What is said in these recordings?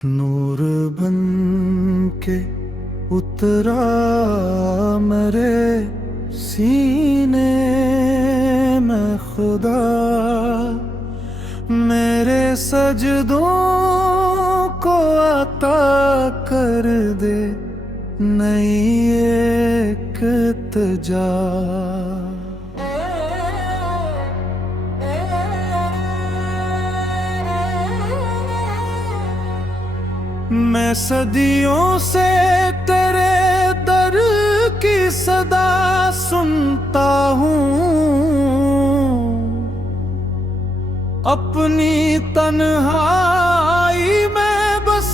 नूर बन के उतरा मेरे सीने में खुदा, मेरे सजदों को अता कर दे नई एक इल्तिजा। मैं सदियों से तेरे दर की सदा सुनता हूँ, अपनी तन्हाई में बस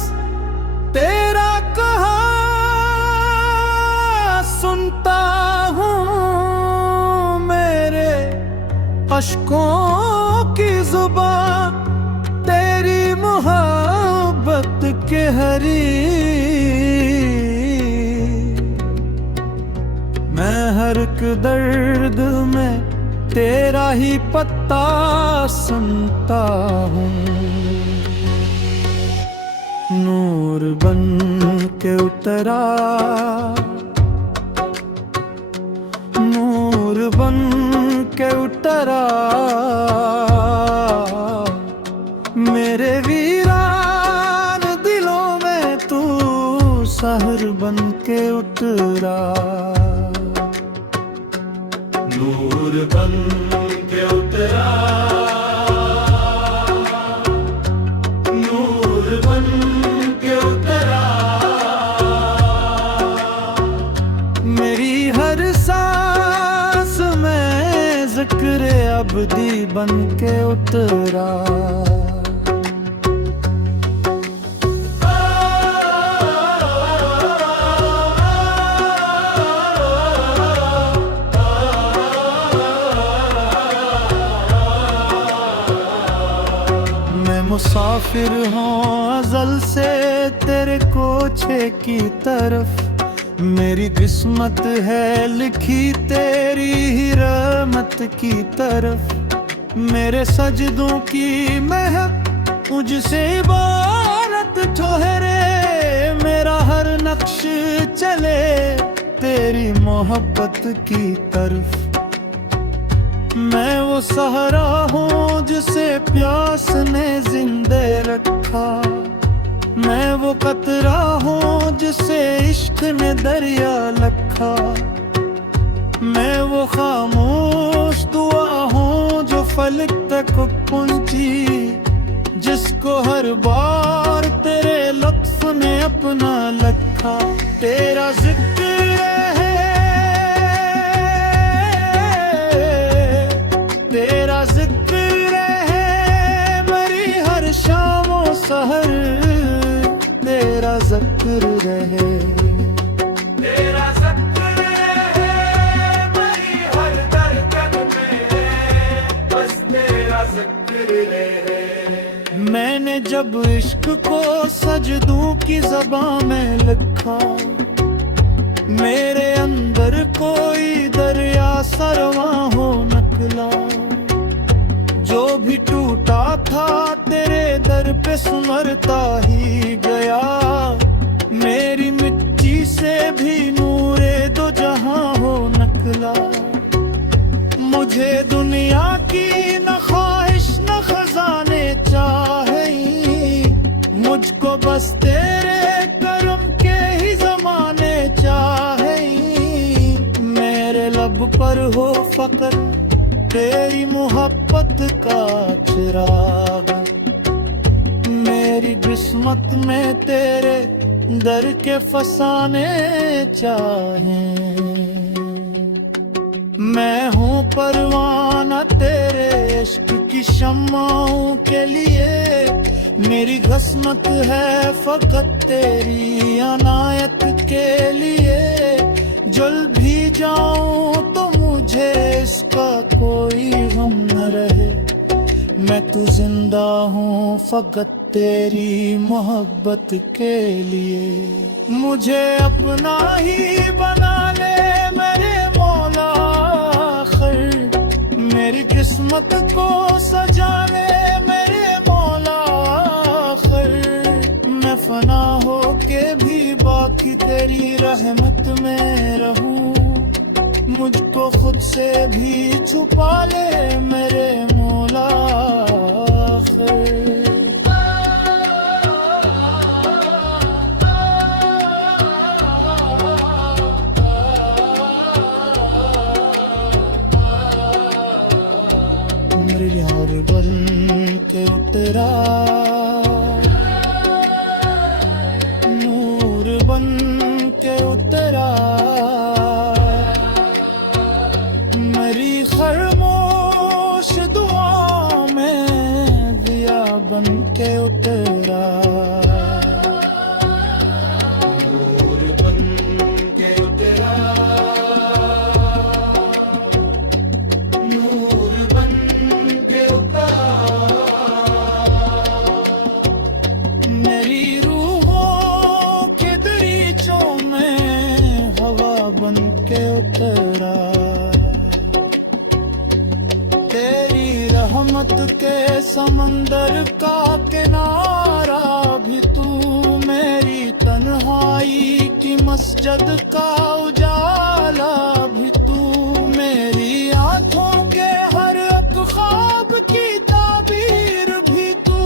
तेरा कहा सुनता हूँ। मेरे अश्कों की जुबान तेरी मोहब्बत के हरी, मैं हर एक दर्द में तेरा ही पत्ता सुनता हूँ। नूर बन के उतरा, नूर बन के उतरा, मेरे वीरान दिलों में तू सहर बन के उतरा। नूर बन के उतरा, नूर बन के उतरा, मेरी हर सांस में जिक्र अब्दी बन के उतरा। मुसाफिर हूँ अज़ल से तेरे कोछे की तरफ, मेरी किस्मत है लिखी तेरी ही रहमत की तरफ। मेरे सजदों की महक मुझसे इबारत ठहरे, मेरा हर नक्श चले तेरी मोहब्बत की तरफ। मैं वो सहरा हूँ जिसे प्यास ने जिंदे रखा, मैं वो कतरा हूँ जिसे इश्क ने दरिया लखा। मैं वो खामोश दुआ हूँ जो फलक तक पहुंची, जिसको हर बार तेरे लत्फ ने अपना लखा। तेरा जिक्र है, तेरा जिक्र है मेरी हर शाम सहर, तेरा जिक्र रहे, तेरा जिक्र रहे मेरी हर धड़कन में, बस तेरा जिक्र रहे। मैंने जब इश्क को सजदों की ज़बां में लिखा, मेरे अंदर कोई दरिया सरवा हो निकला। जो भी टूटा था तेरे दर पे सुमरता ही गया, मेरी मिट्टी से भी नूरे दो जहां हो निकला। मुझे दुनिया की न ख्वाहिश न खजाने चाहिए, मुझको बस तेरे करम के ही ज़माने चाहिए। मेरे लब पर हो फक्र तेरी मोहब्बत का चिराग, मेरी किस्मत में तेरे दर के फसाने चाहें। मैं हूँ परवाना तेरे इश्क की शम्माओं के लिए, मेरी किस्मत है फकत तेरी अनायत के लिए। जल भी जाऊं तो मुझे इसका कोई गम न रहे, मैं तू जिंदा हूँ फकत तेरी मोहब्बत के लिए। मुझे अपना ही बना ले मेरे मौला आखिर, मेरी किस्मत को सजा ले मेरे मौला आखिर। मैं फना हो के भी बाकी तेरी रहमत में रहूं। मुझको खुद से भी छुपा ले मेरे मौला। मेरे यार बन के उतरा, नूर बन के उतरा। मेरी खरमोश दुआ में दिया बन के उतरा। नूर बन के उतरा, नूर बन के उतरा। मेरी रूहों के दरीचों में हवा बन के उतरा। तेरी रहमत के समंदर का किनारा भी तू, मेरी तन्हाई की मस्जिद का उजाला भी तू, मेरी आंखों के हर एक ख्वाब की ताबीर भी तू,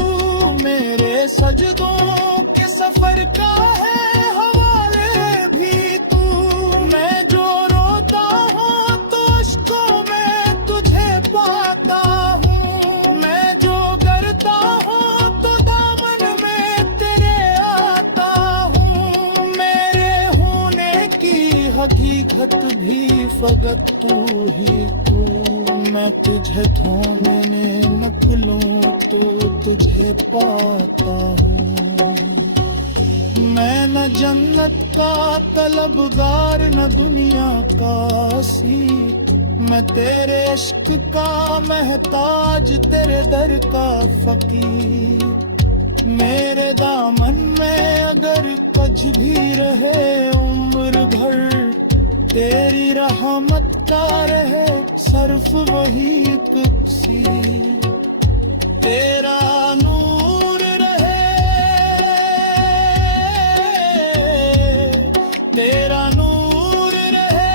मेरे सजदों के सफर का है हवाले भी तू। मैं जो रोता हूँ तो अश्कों में तुझे पाता हूँ, मैं जो करता हूँ तो दामन में तेरे आता हूँ। मेरे होने की हकीकत भी फकत तू ही तू। मैं तुझे थामने नकलों तो तुझे पाता हूँ। मैं न जन्नत का तलबगार न दुनिया का सी, मैं तेरे इश्क का महताज तेरे दर का फकीर। मेरे दामन में अगर कज भी रहे उम्र भर, तेरी रहमत का रहे सर्फ वही तुझसी। तेरा नूर रहे, तेरा नूर रहे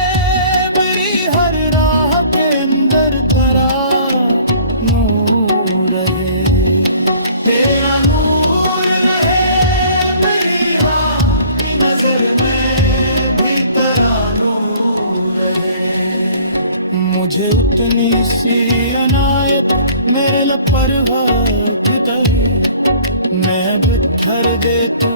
मेरी हर राह के अंदर, तेरा नूर रहे। तेरा नूर रहे मेरी राह की नजर में भी, तेरा नूर रहे। मुझे उतनी सी अनायत मेरे लपरवाह की तरह, मैं बिखर दे तू